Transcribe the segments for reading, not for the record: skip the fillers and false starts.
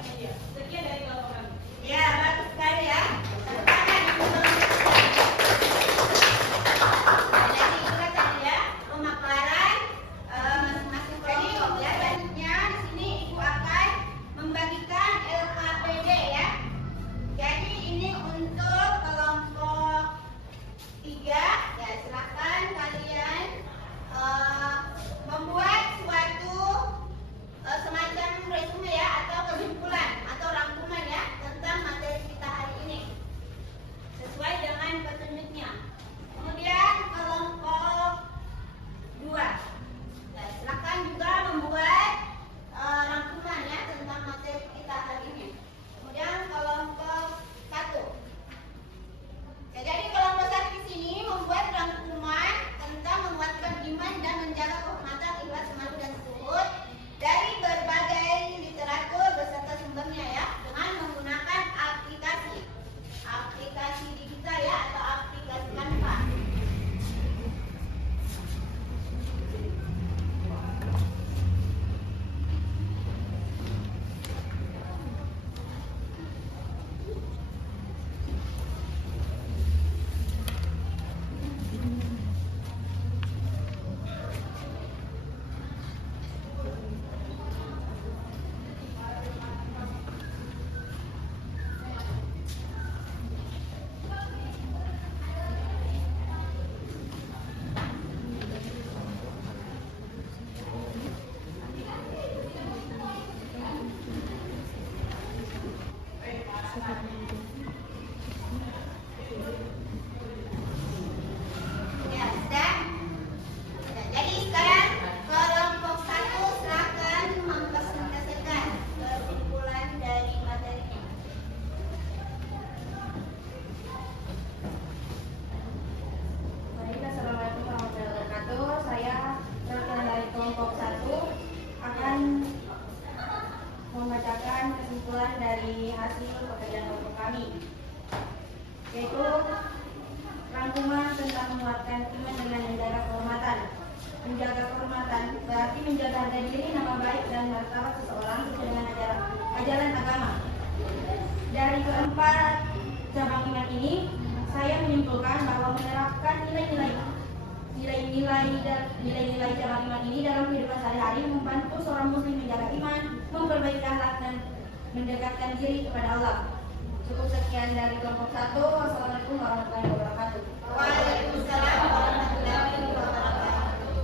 Sekian dari kelompok kami. Ya, bagus sekali ya. Jadi itulah tadi ya pemaparan masing-masing kelompok ya. Selanjutnya di sini Ibu akan membagikan LKPD ya. Jadi ini untuk kelompok 3 ya, silakan kalian membuat suatu semacam resume ya, atau kesimpulan atau rangkuman ya tentang materi kita hari ini sesuai dengan petunjuknya. Kemudian kelompok 2 ya, silakan juga membuat rangkuman ya tentang materi kita hari ini. Kemudian kelompok 1 ya, jadi kelompok 1 di sini membuat rangkuman tentang menguatkan iman dan menjaga kehormatan, ikhlas, malu dan zuhud dari berbagai literatur beserta sumbernya ya, dengan menggunakan aplikasi digital ya, atau aplikasi Canva. Ya, sudah. Ya, jadi sekarang kelompok 1 silakan mempresentasikan kesimpulan dari materinya. Baik, assalamualaikum warahmatullahi wabarakatuh. Saya perwakilan dari kelompok 1 akan membacakan kesimpulan dari hasil pekerjaan kelompok kami, yaitu rangkuman tentang menguatkan iman dengan menjaga kehormatan. Menjaga kehormatan berarti menjaga harga diri, nama baik, dan martabat seseorang sesuai dengan ajaran agama. Dari keempat cabang iman ini, saya menyimpulkan bahwa menerapkan nilai-nilai cabang iman ini dalam kehidupan sehari-hari membantu seorang muslim menjaga iman, memperbaiki akhlak, dan mendekatkan diri kepada Allah. Cukup sekian dari kelompok 1. Wassalamualaikum warahmatullahi wabarakatuh. Waalaikumsalam warahmatullahi wabarakatuh.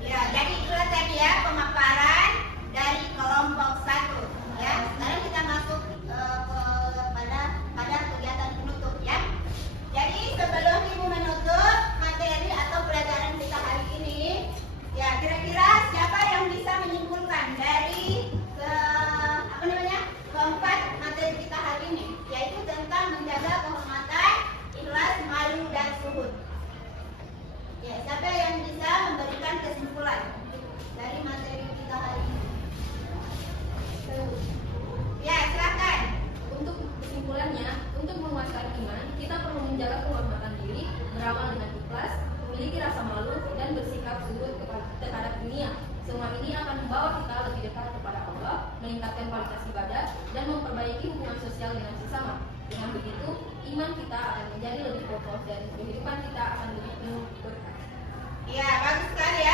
Ya, jadi itulah tadi ya pemaparan dari kelompok 1 ya. Sekarang kita masuk pada kegiatan penutup ya. Jadi sebelum Ibu menutup materi atau pelajaran kita hari ini, ya kira-kira siapa yang bisa menyimpulkan dari keempat materi kita hari ini, yaitu tentang menjaga kehormatan, ikhlas, malu dan zuhud. Ya, siapa yang bisa memberikan kesimpulan dari materi kita hari ini? Ya, silakan. Untuk kesimpulannya, untuk menguatkan iman, kita perlu menjaga kehormatan diri, beramal dengan ikhlas, memiliki rasa malu, dan bersikap zuhud terhadap dunia. Semua ini akan membawa kita lebih dekat kepada Allah, meningkatkan kualitas ibadah, dan memperbaiki hubungan sosial dengan sesama. Dengan begitu, iman kita akan menjadi lebih kokoh dan kehidupan kita akan lebih penuh berkah. Ya, bagus sekali ya.